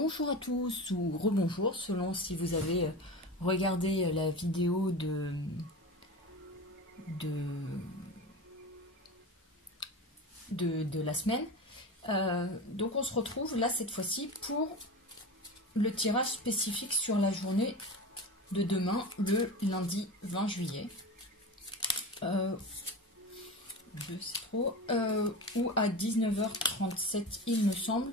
Bonjour à tous ou rebonjour selon si vous avez regardé la vidéo de la semaine. Donc on se retrouve là cette fois-ci pour le tirage spécifique sur la journée de demain, le lundi 20 juillet. Ou à 19h37 il me semble,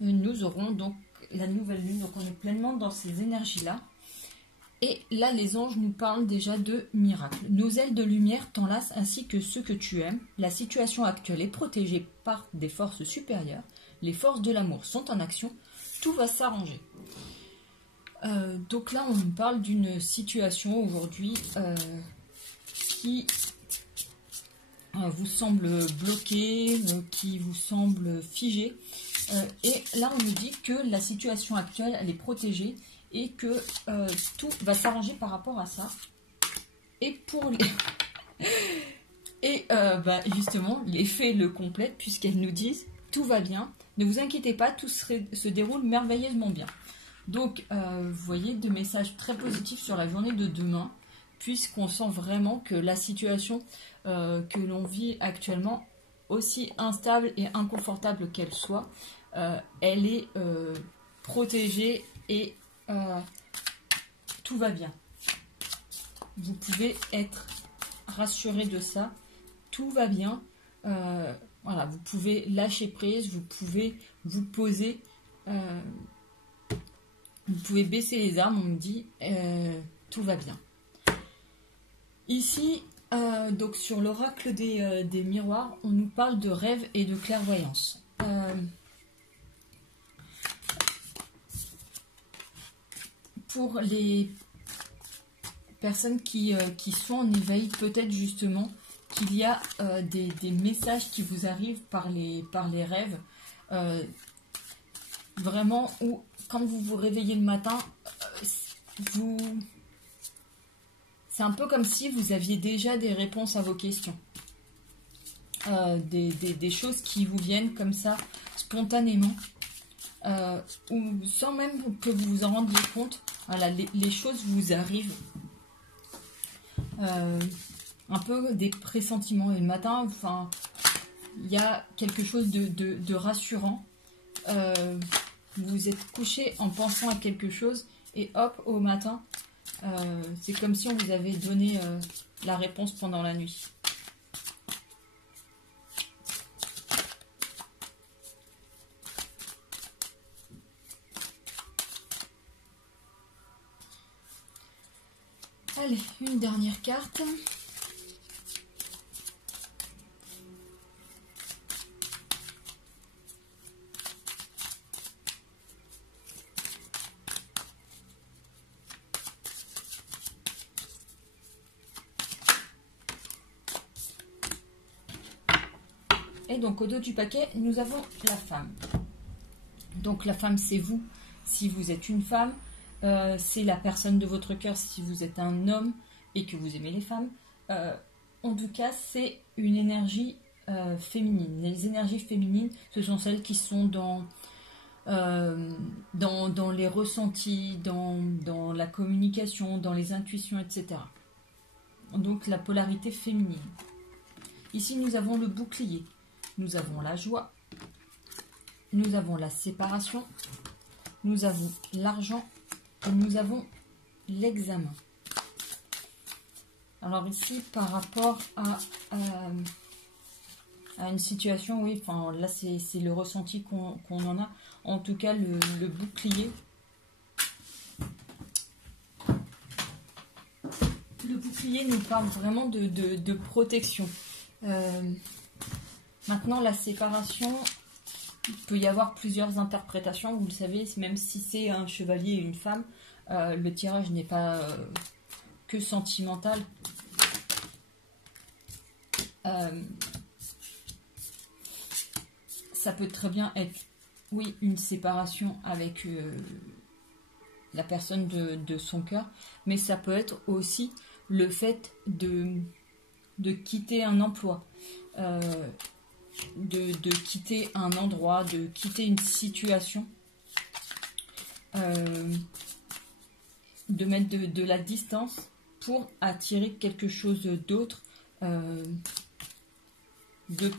nous aurons donc la nouvelle lune, donc on est pleinement dans ces énergies-là. Et là, les anges nous parlent déjà de miracles. Nos ailes de lumière t'enlacent ainsi que ceux que tu aimes. La situation actuelle est protégée par des forces supérieures. Les forces de l'amour sont en action. Tout va s'arranger. Donc là, on nous parle d'une situation aujourd'hui qui vous semble bloquée, qui vous semble figée. Et là, on nous dit que la situation actuelle, elle est protégée et que tout va s'arranger par rapport à ça. Et pour les... et justement, les faits le complètent puisqu'elles nous disent « Tout va bien, ne vous inquiétez pas, tout se déroule merveilleusement bien ». Donc, vous voyez, deux messages très positifs sur la journée de demain, puisqu'on sent vraiment que la situation que l'on vit actuellement, aussi instable et inconfortable qu'elle soit, elle est protégée et tout va bien. Vous pouvez être rassuré de ça, tout va bien. Voilà, vous pouvez lâcher prise, vous pouvez vous poser, vous pouvez baisser les armes, on me dit tout va bien. Ici, donc sur l'oracle des miroirs, on nous parle de rêve et de clairvoyance. Pour les personnes qui sont en éveil, peut-être justement qu'il y a des messages qui vous arrivent par les rêves, vraiment, où quand vous vous réveillez le matin, c'est un peu comme si vous aviez déjà des réponses à vos questions. Des choses qui vous viennent comme ça, spontanément, ou sans même que vous vous en rendiez compte. Voilà, les choses vous arrivent. Un peu des pressentiments. Et le matin, enfin, il y a quelque chose de rassurant. Vous êtes couché en pensant à quelque chose et hop, au matin, c'est comme si on vous avait donné la réponse pendant la nuit. Allez, une dernière carte. Et donc au dos du paquet, nous avons la femme. Donc la femme, c'est vous si vous êtes une femme. C'est la personne de votre cœur si vous êtes un homme et que vous aimez les femmes. En tout cas, c'est une énergie féminine. Les énergies féminines, ce sont celles qui sont dans les ressentis, dans la communication, dans les intuitions, etc. Donc la polarité féminine. Ici, nous avons le bouclier. Nous avons la joie. Nous avons la séparation. Nous avons l'argent. Et nous avons l'examen. Alors ici, par rapport à une situation, oui, enfin là c'est le ressenti qu'on en a. En tout cas, le bouclier. Le bouclier nous parle vraiment de protection. Maintenant, la séparation, il peut y avoir plusieurs interprétations, vous le savez, même si c'est un chevalier et une femme, le tirage n'est pas que sentimental. Ça peut très bien être, oui, une séparation avec la personne de son cœur, mais ça peut être aussi le fait de quitter un emploi, de quitter un endroit, de quitter une situation. de mettre de la distance pour attirer quelque chose d'autre, de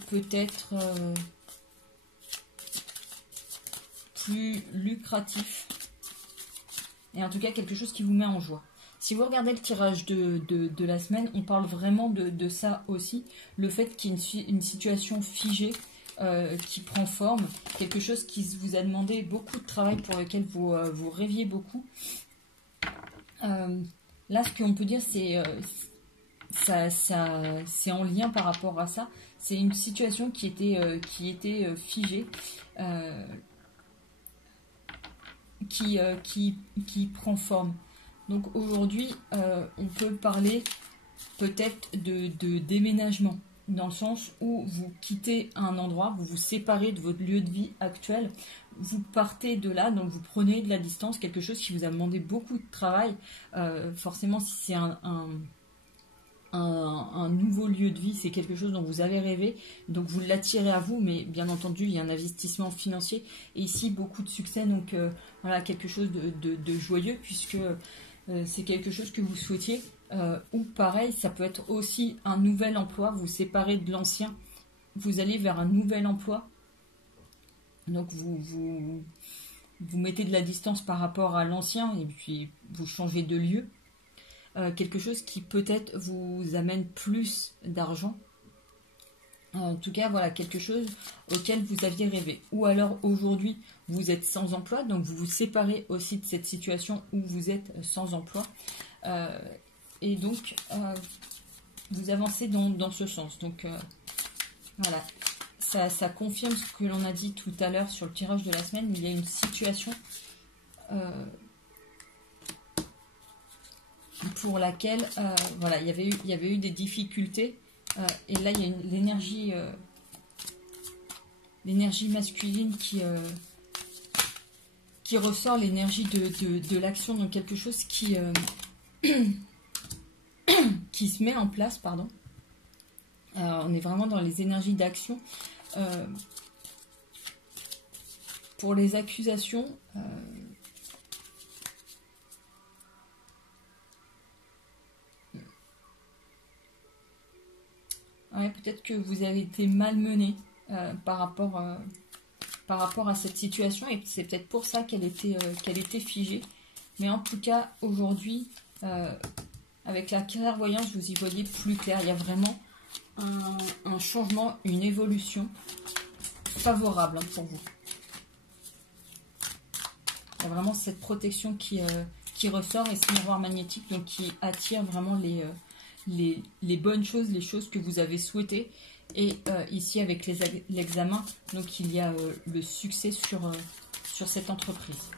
peut-être plus lucratif, et en tout cas quelque chose qui vous met en joie. Si vous regardez le tirage de la semaine, on parle vraiment de ça aussi, le fait qu'il y ait une situation figée qui prend forme, quelque chose qui vous a demandé beaucoup de travail, pour lequel vous rêviez beaucoup. Là, ce qu'on peut dire, c'est c'est en lien par rapport à ça. C'est une situation qui était figée, qui prend forme. Donc aujourd'hui, on peut parler peut-être de déménagement, dans le sens où vous quittez un endroit, vous vous séparez de votre lieu de vie actuel, vous partez de là, donc vous prenez de la distance, quelque chose qui vous a demandé beaucoup de travail. Forcément, si c'est un nouveau lieu de vie, c'est quelque chose dont vous avez rêvé, donc vous l'attirez à vous, mais bien entendu, il y a un investissement financier, et ici, beaucoup de succès, donc voilà, quelque chose de joyeux, puisque c'est quelque chose que vous souhaitiez, ou pareil, ça peut être aussi un nouvel emploi, vous séparez de l'ancien, vous allez vers un nouvel emploi, donc vous mettez de la distance par rapport à l'ancien, et puis vous changez de lieu. Quelque chose qui peut-être vous amène plus d'argent. En tout cas, voilà, quelque chose auquel vous aviez rêvé. Ou alors aujourd'hui, vous êtes sans emploi, donc vous vous séparez aussi de cette situation où vous êtes sans emploi. Et donc, vous avancez dans ce sens. Donc, voilà, ça confirme ce que l'on a dit tout à l'heure sur le tirage de la semaine. Il y a une situation pour laquelle voilà, il y avait eu des difficultés, et là il y a l'énergie masculine qui ressort, l'énergie de l'action, donc quelque chose qui qui se met en place, pardon. On est vraiment dans les énergies d'action. Pour les accusations, ouais, peut-être que vous avez été malmené par rapport à cette situation, et c'est peut-être pour ça qu'elle était figée. Mais en tout cas, aujourd'hui, avec la clairvoyance, vous y voyez plus clair. Il y a vraiment un changement, une évolution favorable pour vous. Il y a vraiment cette protection qui ressort, et ce miroir magnétique, donc qui attire vraiment les bonnes choses, les choses que vous avez souhaitées. Et ici, avec l'examen, donc il y a le succès sur cette entreprise.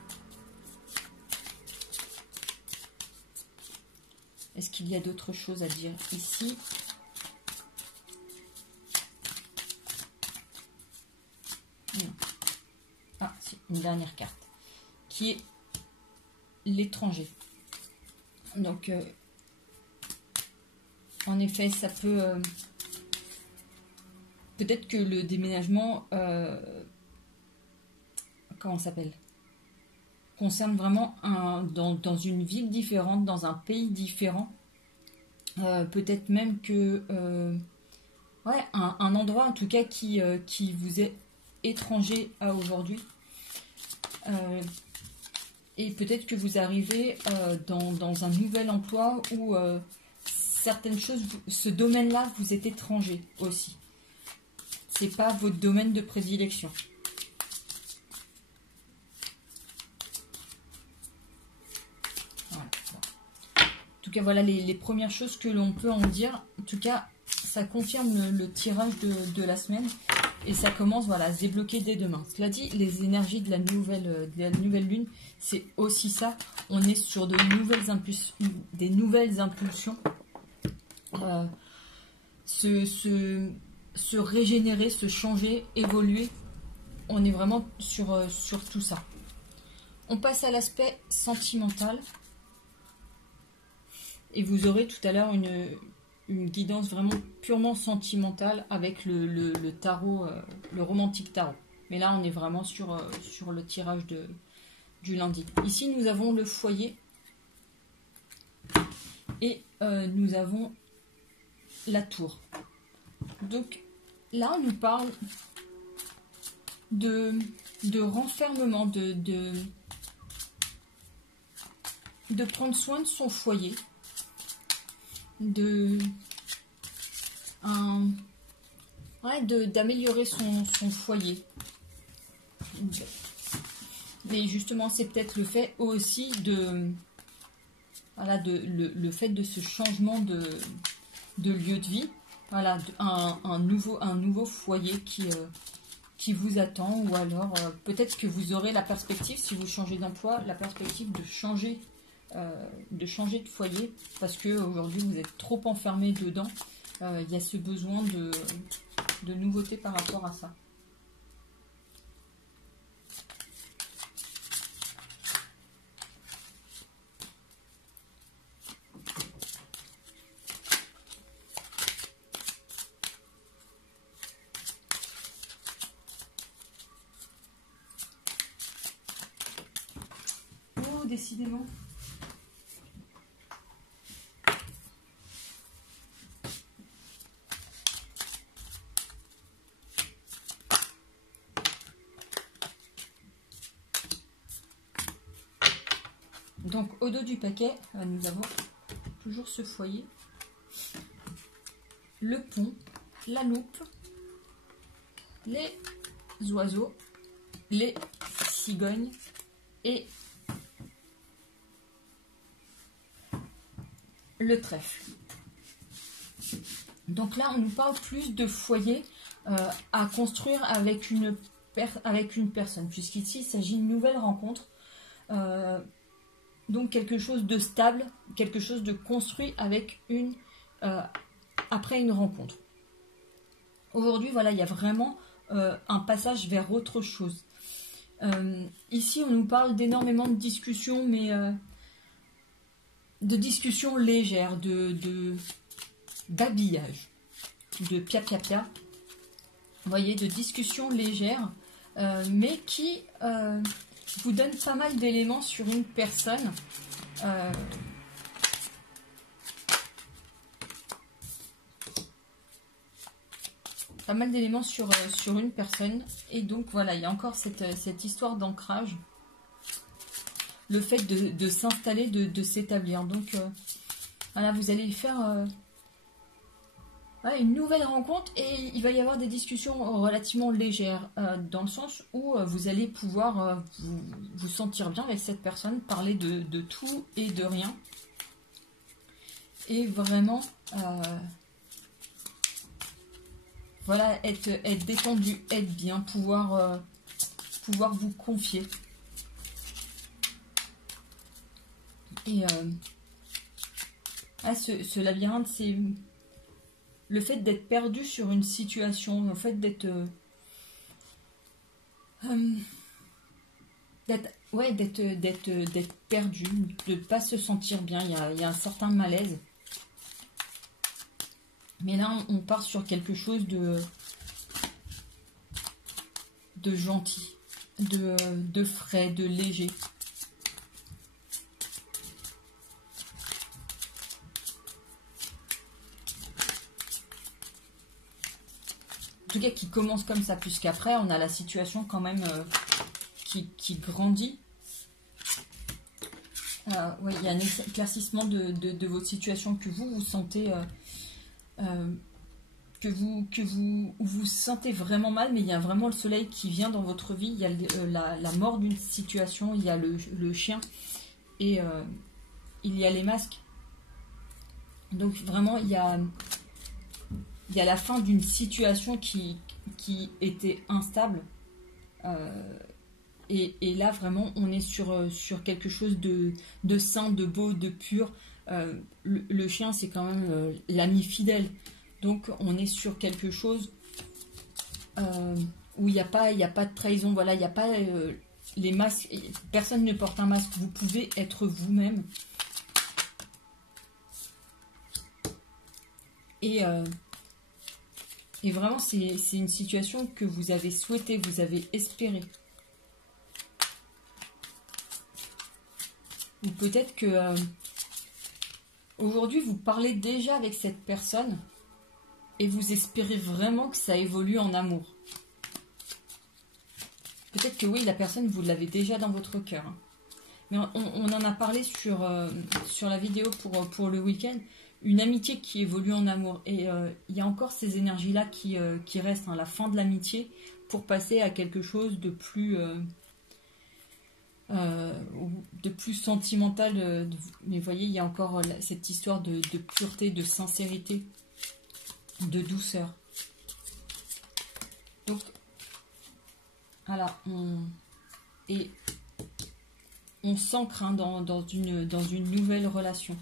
Est-ce qu'il y a d'autres choses à dire ici? Non. Ah, si, une dernière carte, qui est l'étranger. Donc, en effet, ça peut... peut-être que le déménagement... comment ça s'appelle? Concerne vraiment dans une ville différente, dans un pays différent. Peut-être même que... ouais, un endroit en tout cas qui vous est étranger à aujourd'hui. Et peut-être que vous arrivez dans un nouvel emploi où certaines choses, ce domaine-là vous est étranger aussi. C'est pas votre domaine de prédilection. Voilà. En tout cas, voilà les premières choses que l'on peut en dire. En tout cas, ça confirme le tirage de la semaine. Et ça commence, voilà, à se débloquer dès demain. Cela dit, les énergies de la nouvelle lune, c'est aussi ça. On est sur des nouvelles impulsions. Se régénérer, se changer, évoluer. On est vraiment sur tout ça. On passe à l'aspect sentimental. Et vous aurez tout à l'heure une guidance vraiment purement sentimentale avec le tarot, le romantique tarot. Mais là, on est vraiment sur le tirage du lundi. Ici, nous avons le foyer et nous avons la tour. Donc là, on nous parle de renfermement, de prendre soin de son foyer, d'améliorer son foyer. Mais justement, c'est peut-être le fait aussi le fait de ce changement de lieu de vie. Voilà, un nouveau foyer qui vous attend, ou alors peut-être que vous aurez la perspective, si vous changez d'emploi, la perspective de changer de foyer, parce que aujourd'hui vous êtes trop enfermé dedans. Il y a ce besoin de nouveauté par rapport à ça. Oh, décidément. Donc au dos du paquet, nous avons toujours ce foyer, le pont, la loupe, les oiseaux, les cigognes et le trèfle. Donc là, on nous parle plus de foyer à construire avec une personne, puisqu'ici, il s'agit d'une nouvelle rencontre. Donc quelque chose de stable, quelque chose de construit avec après une rencontre. Aujourd'hui, voilà, il y a vraiment un passage vers autre chose. Ici, on nous parle d'énormément de discussions, mais de discussions légères, d'habillage, de pia-pia-pia. Vous voyez, de discussions légères, mais qui vous donnent pas mal d'éléments sur une personne. Pas mal d'éléments sur une personne. Et donc voilà, il y a encore cette histoire d'ancrage. Le fait de s'installer, de s'établir. Donc voilà, vous allez faire une nouvelle rencontre, et il va y avoir des discussions relativement légères, dans le sens où vous allez pouvoir vous sentir bien avec cette personne, parler de tout et de rien. Et vraiment... voilà, être détendu, être bien, pouvoir vous confier. Et ce labyrinthe, c'est le fait d'être perdu sur une situation, le fait d'être perdu, de ne pas se sentir bien. Il y a un certain malaise. Mais là, on part sur quelque chose de gentil, de frais, de léger. En tout cas, qui commence comme ça, puisqu'après, on a la situation quand même qui grandit. Ouais, il y a un éclaircissement de votre situation, que vous sentez... que vous sentez vraiment mal, mais il y a vraiment le soleil qui vient dans votre vie. Il y a la mort d'une situation, il y a le chien, et il y a les masques. Donc vraiment, il y a la fin d'une situation qui était instable, et là vraiment on est sur quelque chose de sain, de beau, de pur. Le chien, c'est quand même l'ami fidèle. Donc on est sur quelque chose où il n'y a pas de trahison. Voilà, il n'y a pas les masques. Personne ne porte un masque. Vous pouvez être vous-même. Et vraiment, c'est une situation que vous avez souhaité, vous avez espéré. Ou peut-être que aujourd'hui, vous parlez déjà avec cette personne et vous espérez vraiment que ça évolue en amour. Peut-être que oui, la personne, vous l'avez déjà dans votre cœur. Hein. Mais on en a parlé sur la vidéo pour le week-end. Une amitié qui évolue en amour. Et il y a encore ces énergies-là qui restent. Hein, la fin de l'amitié pour passer à quelque chose de plus sentimental. Mais vous voyez, il y a encore cette histoire de pureté, de sincérité, de douceur. Donc, voilà, on s'ancre hein, dans une nouvelle relation.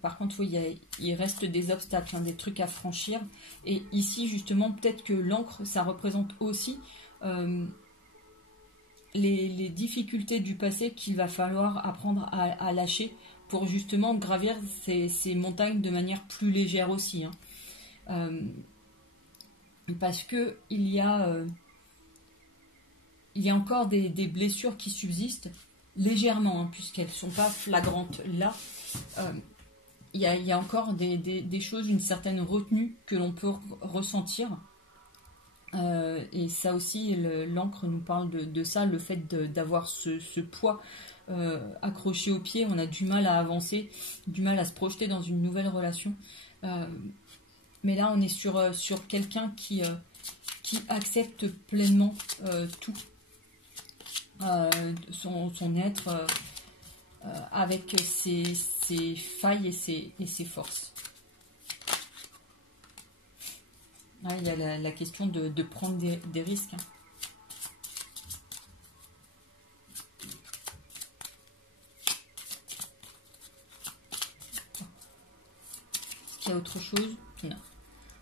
Par contre, oui, il reste des obstacles, hein, des trucs à franchir. Et ici, justement, peut-être que l'encre, ça représente aussi les difficultés du passé qu'il va falloir apprendre à lâcher pour justement gravir ces montagnes de manière plus légère aussi. Hein. Parce que il y a encore des blessures qui subsistent légèrement, hein, puisqu'elles ne sont pas flagrantes là. Il y a encore des choses, une certaine retenue que l'on peut ressentir. Et ça aussi, l'encre nous parle de ça, le fait d'avoir ce poids accroché au pied. On a du mal à avancer, du mal à se projeter dans une nouvelle relation. Mais là, on est sur quelqu'un qui accepte pleinement tout. Son être avec ses failles et ses forces. Là, il y a la question de prendre des risques. Hein. Est-ce qu'il y a autre chose? Non.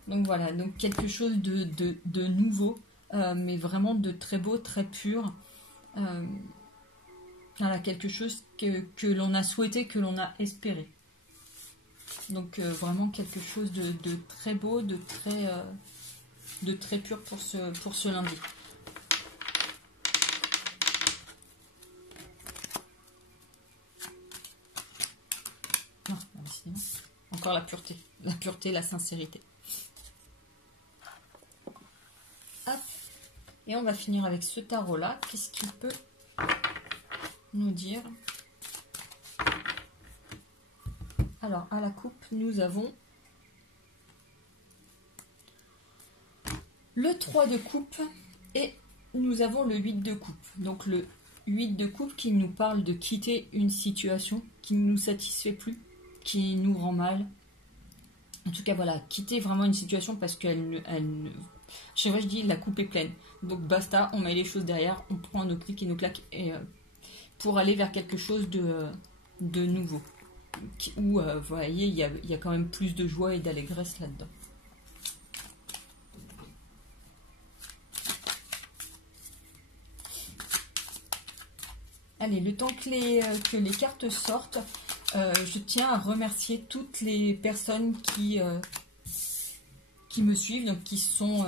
Donc voilà, donc quelque chose de nouveau, mais vraiment de très beau, très pur. Voilà, quelque chose que l'on a souhaité, que l'on a espéré. Donc vraiment quelque chose de très beau, de très pur pour ce lundi. Non, encore la pureté, la sincérité. Hop. Et on va finir avec ce tarot là. Qu'est-ce qu'il peut nous dire? Alors, à la coupe, nous avons le 3 de coupe et nous avons le 8 de coupe. Donc, le 8 de coupe qui nous parle de quitter une situation qui ne nous satisfait plus, qui nous rend mal. En tout cas, voilà, quitter vraiment une situation parce qu'elle... Chaque fois, je dis la coupe est pleine. Donc, basta, on met les choses derrière, on prend nos clics et nos claques et, pour aller vers quelque chose de nouveau. Où, vous voyez, il y a quand même plus de joie et d'allégresse là-dedans. Allez, le temps que les cartes sortent, je tiens à remercier toutes les personnes qui me suivent, donc qui sont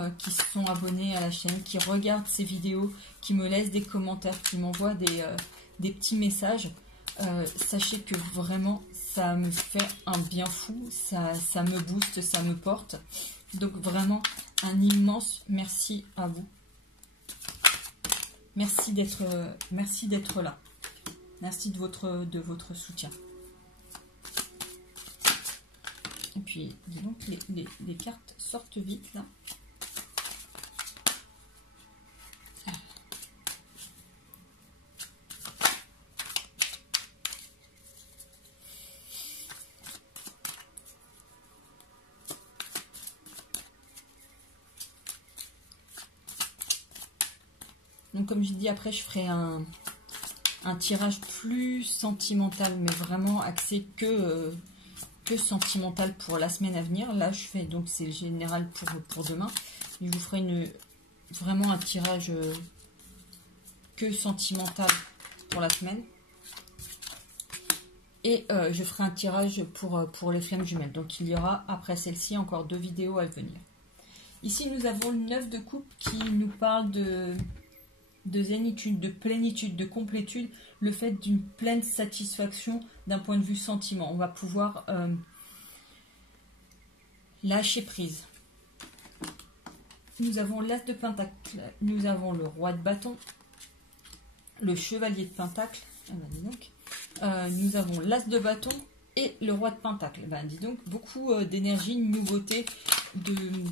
abonnées à la chaîne, qui regardent ces vidéos, qui me laissent des commentaires, qui m'envoient des petits messages. Sachez que vraiment ça me fait un bien fou, ça me booste, ça me porte. Donc vraiment un immense merci à vous. Merci d'être là. Merci de votre soutien. Et puis, dis donc, les cartes sortent vite là. Donc comme je dis, après je ferai un tirage plus sentimental, mais vraiment axé que sentimental pour la semaine à venir. Là je fais, donc c'est le général pour demain. Et je vous ferai vraiment un tirage que sentimental pour la semaine. Et je ferai un tirage pour les flammes jumelles. Donc il y aura après celle-ci encore 2 vidéos à venir. Ici nous avons le 9 de coupe qui nous parle de zénitude, de plénitude, de complétude, le fait d'une pleine satisfaction d'un point de vue sentiment. On va pouvoir lâcher prise. Nous avons l'As de Pentacle, nous avons le Roi de Bâton, le Chevalier de Pentacle, dis donc. Nous avons l'As de Bâton et le Roi de Pentacle. Dis donc, beaucoup d'énergie, de nouveautés, de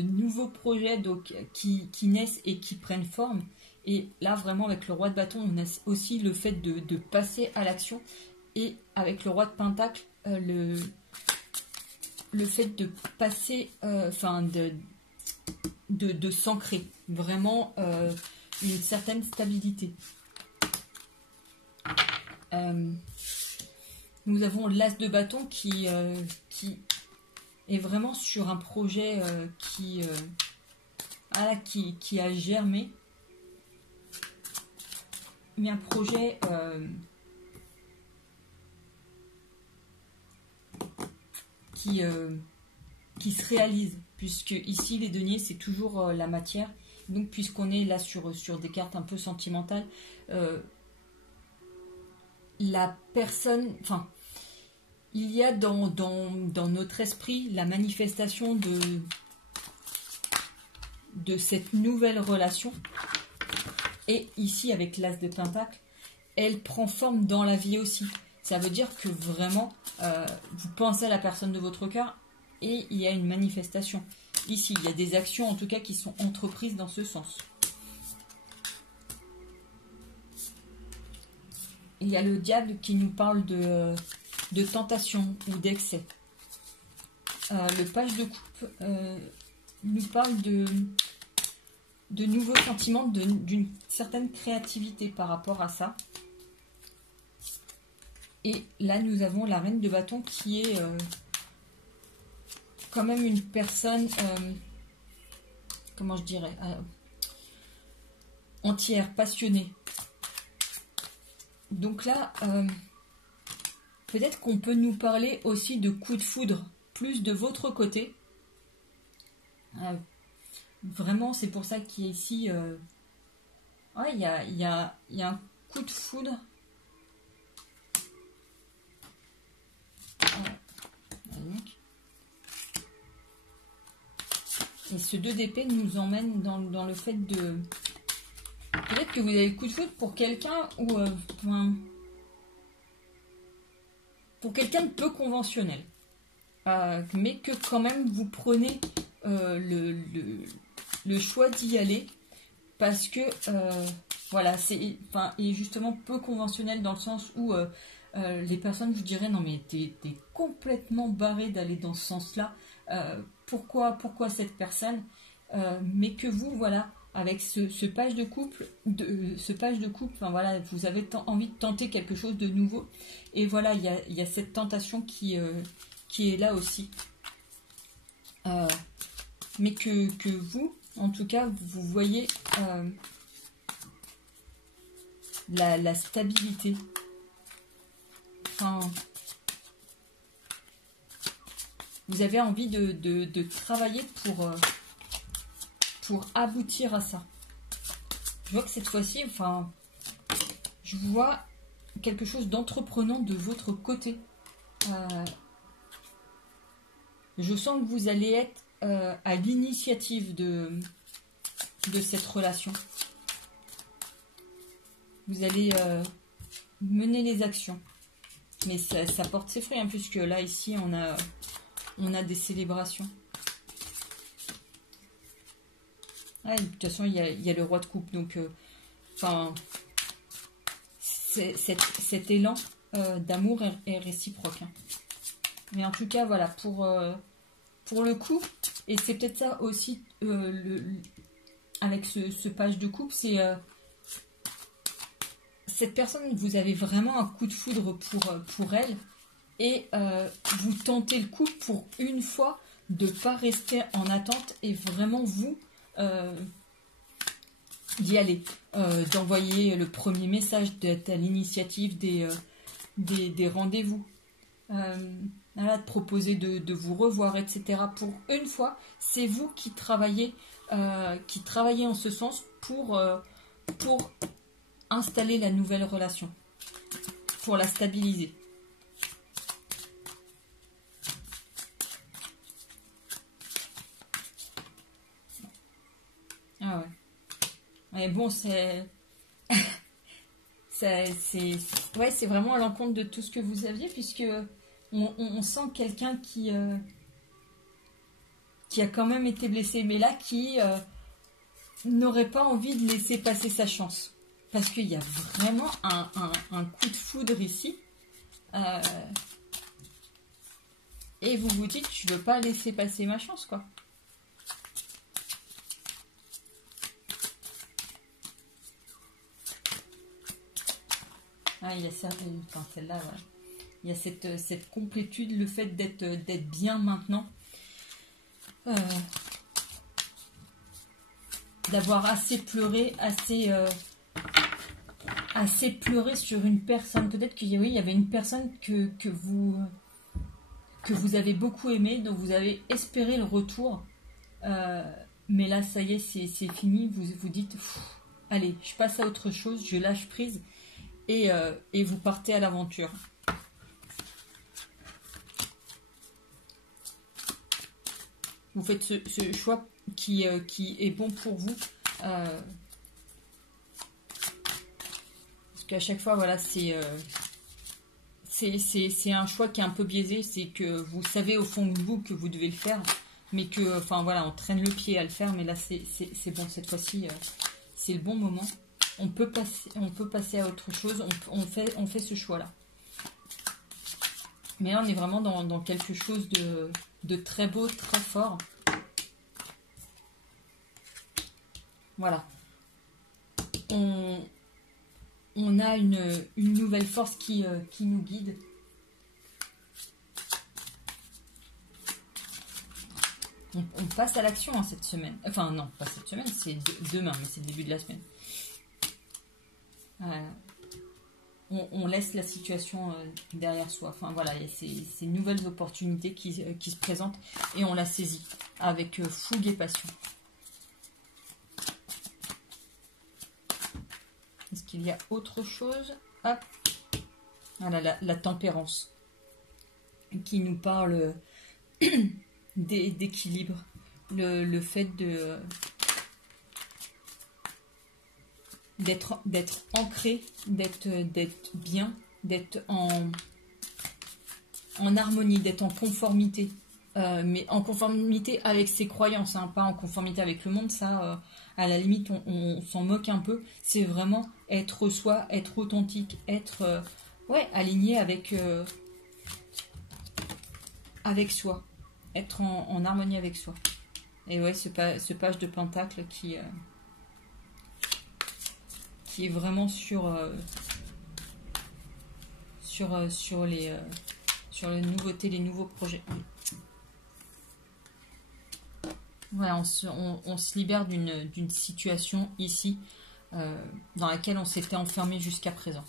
nouveaux projets donc, qui naissent et qui prennent forme. Et là, vraiment, avec le Roi de Bâton, on a aussi le fait de passer à l'action. Et avec le Roi de Pentacle, le fait de passer, de s'ancrer. Vraiment une certaine stabilité. Nous avons l'As de Bâton qui est vraiment sur un projet qui a germé, mais un projet qui se réalise, puisque ici les deniers c'est toujours la matière. Donc puisqu'on est là sur des cartes un peu sentimentales, la personne, il y a dans notre esprit la manifestation de cette nouvelle relation. Et ici, avec l'As de Pentacle, elle prend forme dans la vie aussi. Ça veut dire que vraiment, vous pensez à la personne de votre cœur et il y a une manifestation. Ici, il y a des actions en tout cas qui sont entreprises dans ce sens. Il y a le diable qui nous parle de tentation ou d'excès. Le page de coupe nous parle de nouveaux sentiments, d'une certaine créativité par rapport à ça. Et là, nous avons la reine de bâton qui est quand même une personne, comment je dirais, entière, passionnée. Donc là, peut-être qu'on peut nous parler aussi de coup de foudre, plus de votre côté. Vraiment, c'est pour ça qu'il y a ici... il y a un coup de foudre. Et ce 2 d'épée nous emmène dans le fait de... Peut-être que vous avez le coup de foudre pour quelqu'un ou pour quelqu'un de peu conventionnel. Mais que quand même vous prenez le choix d'y aller parce que voilà, c'est justement peu conventionnel dans le sens où les personnes vous diraient non mais t'es complètement barré d'aller dans ce sens-là. Pourquoi cette personne, mais que vous, voilà, avec ce page de couple, voilà, vous avez envie de tenter quelque chose de nouveau, et voilà, il y a cette tentation qui est là aussi, mais que vous, en tout cas, vous voyez la stabilité. Vous avez envie de travailler pour aboutir à ça. Je vois que cette fois-ci, je vois quelque chose d'entreprenant de votre côté. Je sens que vous allez être à l'initiative de cette relation. Vous allez mener les actions. Mais ça porte ses fruits, puisque là, ici, on a des célébrations. De toute façon, il y a le roi de coupe. Donc, cet élan d'amour est réciproque. Mais en tout cas, voilà, pour le coup, et c'est peut-être ça aussi, avec ce page de coupe, c'est... cette personne, vous avez vraiment un coup de foudre pour elle. Et vous tentez le coup pour une fois de ne pas rester en attente et vraiment vous d'y aller, d'envoyer le premier message, d'être à l'initiative des rendez-vous, voilà, de proposer de vous revoir, etc. Pour une fois, c'est vous qui travaillez en ce sens pour installer la nouvelle relation, pour la stabiliser. Ah ouais. Mais bon, c'est vraiment à l'encontre de tout ce que vous aviez, puisque on sent quelqu'un qui a quand même été blessé, mais là qui n'aurait pas envie de laisser passer sa chance. Parce qu'il y a vraiment un coup de foudre ici. Et vous vous dites, je veux pas laisser passer ma chance, quoi. Ah, il y a celle-là, voilà. Il y a cette complétude, le fait d'être bien maintenant. D'avoir assez pleuré, assez pleuré sur une personne. Peut-être qu'il y avait une personne que vous avez beaucoup aimé, dont vous avez espéré le retour. Mais là, ça y est, c'est fini. Vous vous dites, allez, je passe à autre chose, je lâche prise. Et vous partez à l'aventure. Vous faites ce choix qui est bon pour vous. Parce qu'à chaque fois, voilà, c'est un choix qui est un peu biaisé. C'est que vous savez au fond de vous que vous devez le faire. Mais que, enfin voilà, on traîne le pied à le faire. Mais là, c'est bon, cette fois-ci, c'est le bon moment. On peut passer à autre chose, on fait ce choix-là. Mais là, on est vraiment dans quelque chose de très beau, très fort. Voilà. On a une nouvelle force qui nous guide. On passe à l'action cette semaine. Enfin, non, pas cette semaine, c'est demain, mais c'est le début de la semaine. On laisse la situation derrière soi. Enfin voilà, il y a ces nouvelles opportunités qui se présentent et on la saisit avec fougue et passion. Est-ce qu'il y a autre chose? Hop. Voilà, la tempérance qui nous parle d'équilibre. Le fait d'être ancré, d'être bien, d'être en harmonie, d'être en conformité. Mais en conformité avec ses croyances, hein, pas en conformité avec le monde. Ça, à la limite, on s'en moque un peu. C'est vraiment être soi, être authentique, être aligné avec soi. Être en harmonie avec soi. Et ouais, ce page de pentacle qui est vraiment sur les nouveautés, les nouveaux projets. Voilà, on se libère d'une situation ici dans laquelle on s'était enfermé jusqu'à présent.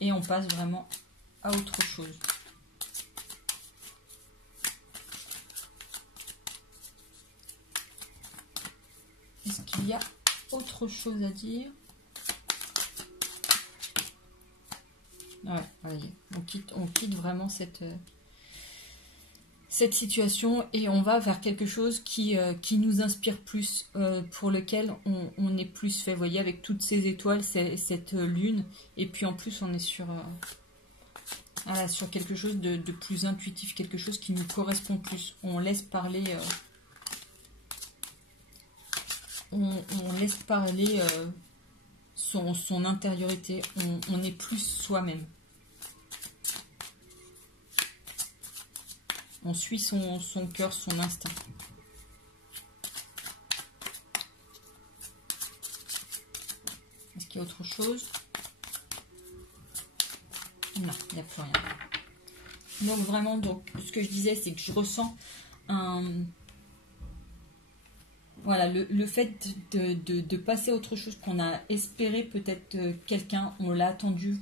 Et on passe vraiment à autre chose. Est-ce qu'il y a autre chose à dire? Ouais, voyez, on quitte vraiment cette situation et on va vers quelque chose qui nous inspire plus, pour lequel on est plus fait, vous voyez, avec toutes ces étoiles, cette lune, et puis en plus on est sur quelque chose de plus intuitif, quelque chose qui nous correspond plus. On laisse parler on laisse parler son intériorité, on est plus soi-même. On suit son cœur, son instinct. Est-ce qu'il y a autre chose? Non, il n'y a plus rien. Donc vraiment, ce que je disais, c'est que je ressens Voilà, le fait de passer à autre chose, qu'on a espéré peut-être quelqu'un, on l'a attendu,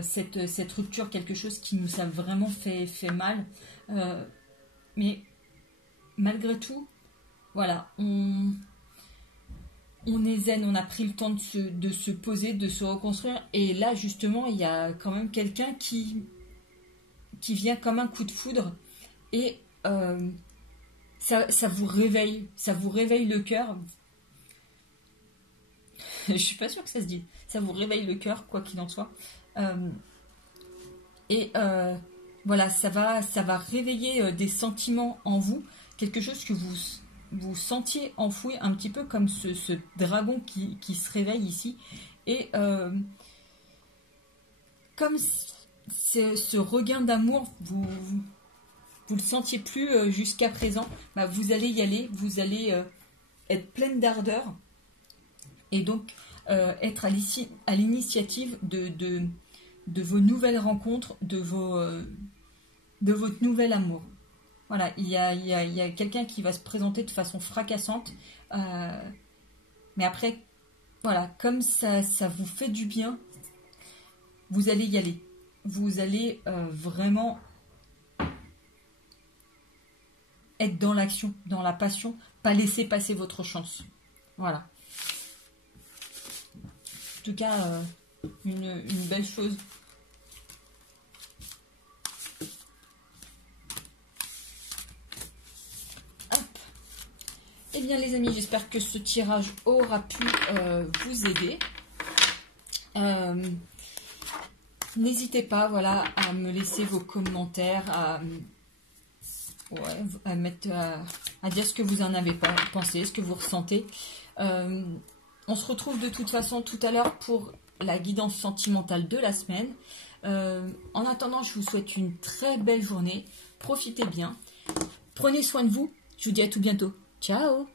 cette rupture, quelque chose qui nous a vraiment fait mal. Mais malgré tout, voilà, on est zen, on a pris le temps de se poser, de se reconstruire. Et là, justement, il y a quand même quelqu'un qui vient comme un coup de foudre. Et ça vous réveille le cœur. Je suis pas sûre que ça se dit. Ça vous réveille le cœur, quoi qu'il en soit. Voilà, ça va réveiller des sentiments en vous, quelque chose que vous sentiez enfoui, un petit peu comme ce dragon qui se réveille ici. Et comme ce regain d'amour, vous le sentiez plus jusqu'à présent, bah, vous allez y aller, vous allez être pleine d'ardeur et donc être à l'initiative de vos nouvelles rencontres, de votre nouvel amour. Voilà, il y a quelqu'un qui va se présenter de façon fracassante, mais après, voilà, comme ça vous fait du bien, vous allez y aller. Vous allez vraiment être dans l'action, dans la passion, pas laisser passer votre chance. Voilà. En tout cas, une belle chose. Hop. Eh bien les amis, j'espère que ce tirage aura pu vous aider. N'hésitez pas, voilà, à me laisser vos commentaires, à dire ce que vous en avez pensé, ce que vous ressentez. On se retrouve de toute façon tout à l'heure pour la guidance sentimentale de la semaine. En attendant, je vous souhaite une très belle journée. Profitez bien. Prenez soin de vous. Je vous dis à tout bientôt. Ciao!